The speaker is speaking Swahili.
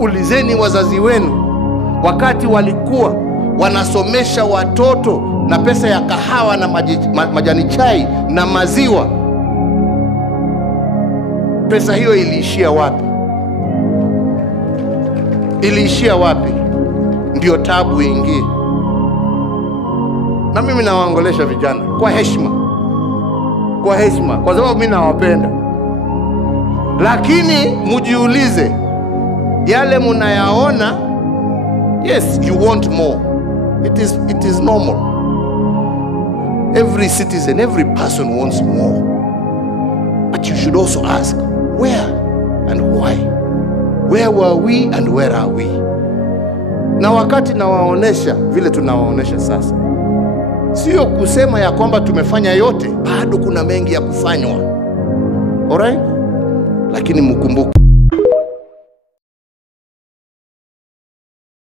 Ulizeni wazazi wenu wakati walikuwa wanasomesha watoto na pesa ya kahawa na majani chai na maziwa, pesa hiyo iliishia wapi? Iliishia wapi? Ndio tabu ingie. Na mimi nawaongolesha vijana kwa heshima, kwa sababu mimi nawapenda. Lakini mujiulize, yale munayaona, yes, you want more. It is normal. Every citizen, every person wants more. But you should also ask, where and why? Where were we and where are we? Na wakati nawaonesha vile tunawaonesha sasa, sio kusema ya kwamba tumefanya yote, bado kuna mengi ya kufanywa. Alright? Lakini mkumbuke